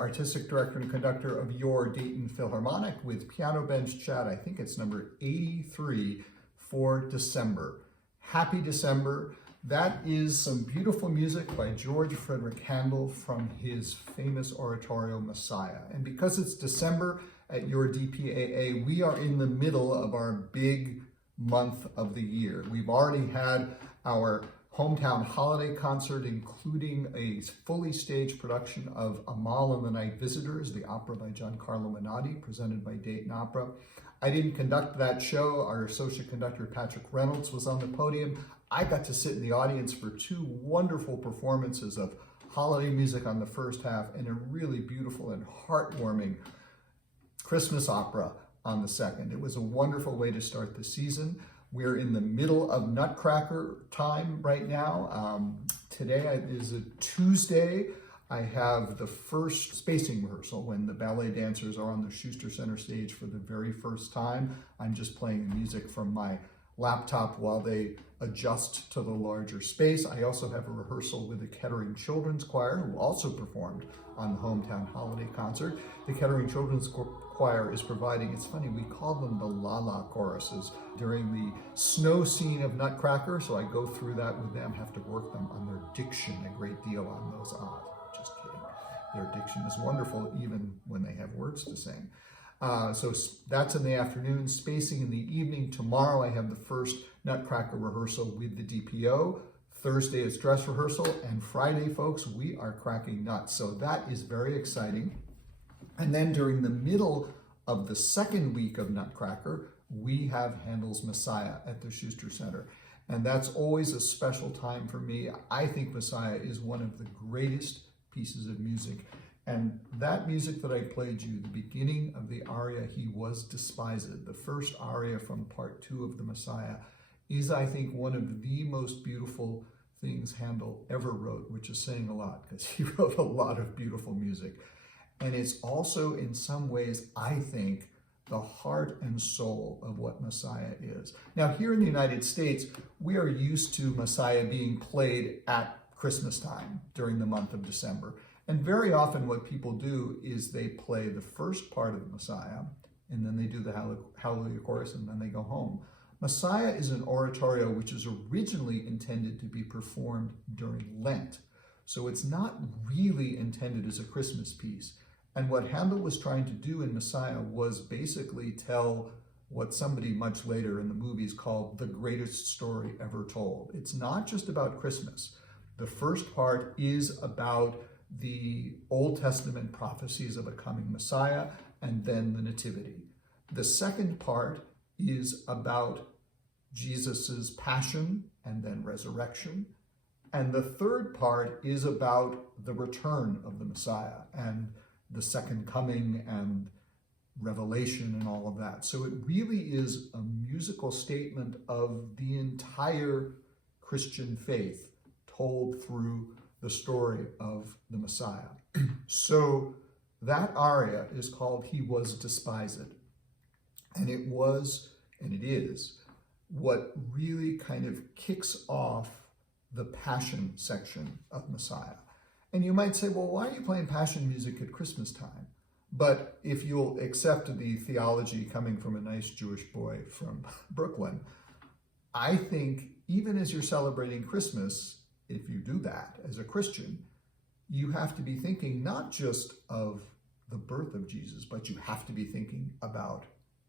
artistic director and conductor of your Dayton Philharmonic with Piano Bench Chat. I think it's number 83 for December. Happy December. That is some beautiful music by George Frederick Handel from his famous oratorio Messiah. And because it's December at your DPAA, we are in the middle of our big month of the year. We've already had our hometown holiday concert, including a fully staged production of Amal and the Night Visitors, the opera by Giancarlo Menotti, presented by Dayton Opera. I didn't conduct that show. Our associate conductor, Patrick Reynolds, was on the podium. I got to sit in the audience for two wonderful performances of holiday music on the first half and a really beautiful and heartwarming Christmas opera on the second. It was a wonderful way to start the season. We're in the middle of Nutcracker time right now. Today is a Tuesday. I have the first spacing rehearsal when the ballet dancers are on the Schuster Center stage for the very first time. I'm just playing the music from my laptop while they adjust to the larger space. I also have a rehearsal with the Kettering Children's Choir, who also performed on the hometown holiday concert. The Kettering Children's Choir is providing, it's funny, we call them the la-la choruses during the snow scene of Nutcracker, so I go through that with them, have to work them on their diction a great deal on those odds. Just kidding. Their diction is wonderful even when they have words to sing. So that's in the afternoon. Spacing in the evening. Tomorrow I have the first Nutcracker rehearsal with the DPO. Thursday is dress rehearsal. And Friday, folks, we are cracking nuts. So that is very exciting. And then during the middle of the second week of Nutcracker, we have Handel's Messiah at the Schuster Center. And that's always a special time for me. I think Messiah is one of the greatest pieces of music. And that music that I played you, the beginning of the aria, He Was Despised, the first aria from part 2 of the Messiah, is, I think, one of the most beautiful things Handel ever wrote, which is saying a lot because he wrote a lot of beautiful music. And it's also, in some ways, I think, the heart and soul of what Messiah is. Now, here in the United States, we are used to Messiah being played at Christmas time during the month of December. And very often what people do is they play the first part of the Messiah, and then they do the Hallelujah chorus, and then they go home. Messiah is an oratorio which is originally intended to be performed during Lent. So it's not really intended as a Christmas piece. And what Handel was trying to do in Messiah was basically tell what somebody much later in the movies called the greatest story ever told. It's not just about Christmas. The first part is about the Old Testament prophecies of a coming Messiah, and then the Nativity. The second part is about Jesus's passion and then resurrection. And the third part is about the return of the Messiah and the second coming and revelation and all of that. So it really is a musical statement of the entire Christian faith told through the story of the Messiah. So that aria is called He Was Despised. And it was, and it is, what really kind of kicks off the Passion section of Messiah. And you might say, well, why are you playing Passion music at Christmas time? But if you'll accept the theology coming from a nice Jewish boy from Brooklyn, I think even as you're celebrating Christmas, if you do that as a Christian, you have to be thinking not just of the birth of Jesus, but you have to be thinking about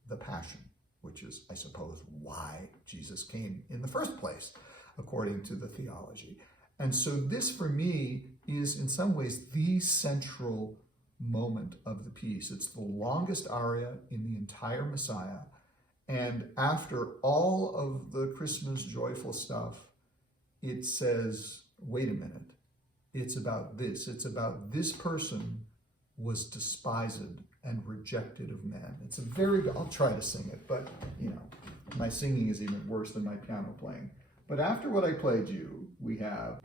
the Passion, which is, I suppose, why Jesus came in the first place, according to the theology. And so this, for me, is in some ways the central moment of the piece. It's the longest aria in the entire Messiah. And after all of the Christmas joyful stuff, it says, wait a minute, it's about this. It's about this person was despised and rejected of men. It's a very, I'll try to sing it, but, you know, my singing is even worse than my piano playing. But after what I played you, we have...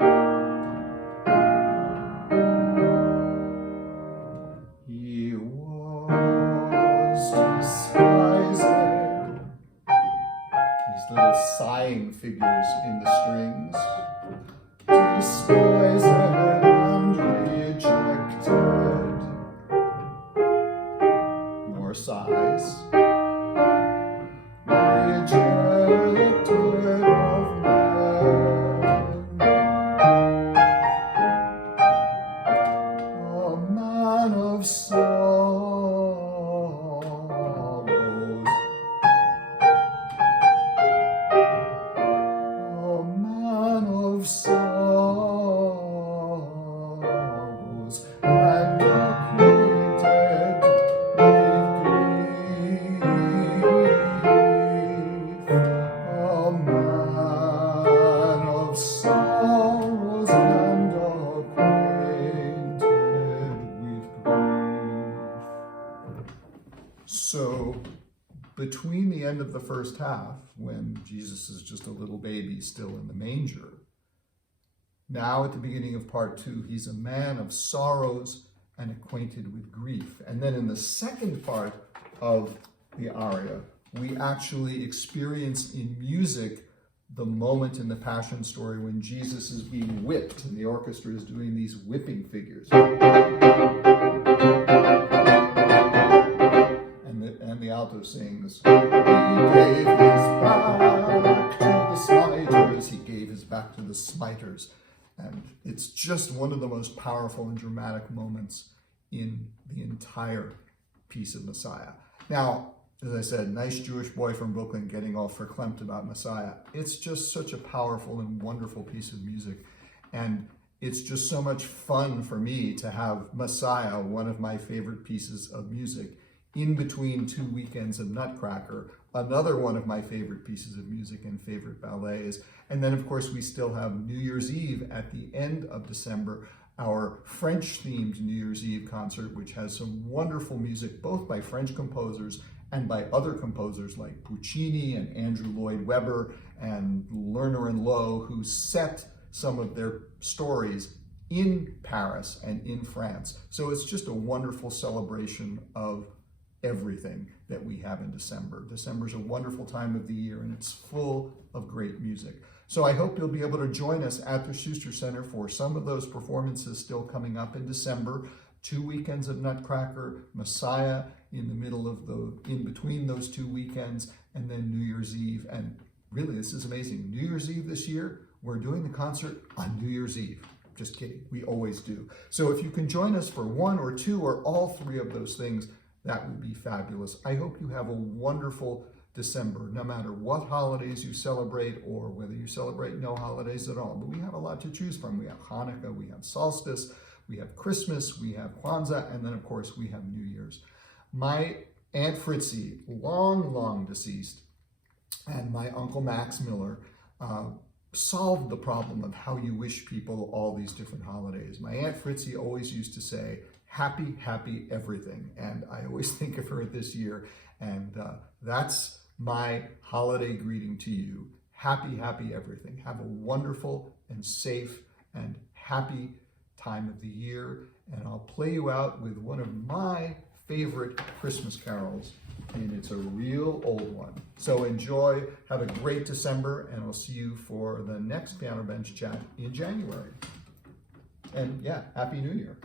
He was despised. These little sighing figures in the strings. Despised and rejected. sighs. Rejected of men, a man of sorrows, a man of sorrows, and acquainted with grief, a man of sorrows and acquainted with grief. So, between the end of the first half, when Jesus is just a little baby still in the manger, now at the beginning of part 2, he's a man of sorrows and acquainted with grief. And then in the second part of the aria, we actually experience in music the moment in the Passion story when Jesus is being whipped and the orchestra is doing these whipping figures. And the alto sings, he gave his back to the smiters, he gave his back to the smiters. And it's just one of the most powerful and dramatic moments in the entire piece of Messiah. Now, as I said, nice Jewish boy from Brooklyn getting all verklempt about Messiah. It's just such a powerful and wonderful piece of music. And it's just so much fun for me to have Messiah, one of my favorite pieces of music, in between 2 weekends of Nutcracker, another one of my favorite pieces of music and favorite ballets. And then, of course, we still have New Year's Eve at the end of December, our French-themed New Year's Eve concert, which has some wonderful music, both by French composers and by other composers like Puccini and Andrew Lloyd Webber and Lerner and Loewe, who set some of their stories in Paris and in France. So it's just a wonderful celebration of everything that we have in December. December is a wonderful time of the year and it's full of great music. So I hope you'll be able to join us at the Schuster Center for some of those performances still coming up in December. 2 weekends of Nutcracker, Messiah in the middle of in between those 2 weekends, and then New Year's Eve. And really, this is amazing. New Year's Eve this year, we're doing the concert on New Year's Eve. Just kidding, we always do. So if you can join us for 1 or 2 or all 3 of those things, that would be fabulous. I hope you have a wonderful December, no matter what holidays you celebrate or whether you celebrate no holidays at all. But we have a lot to choose from. We have Hanukkah, we have Solstice, we have Christmas, we have Kwanzaa, and then of course we have New Year's. My Aunt Fritzie, long deceased, and my Uncle Max Miller solved the problem of how you wish people all these different holidays. My Aunt Fritzie always used to say, happy, happy everything. And I always think of her this year. And that's my holiday greeting to you. Happy, happy everything. Have a wonderful and safe and happy time of the year. And I'll play you out with one of my favorite Christmas carols. And it's a real old one. So enjoy, have a great December, and I'll see you for the next Piano Bench Chat in January. And yeah, Happy New Year.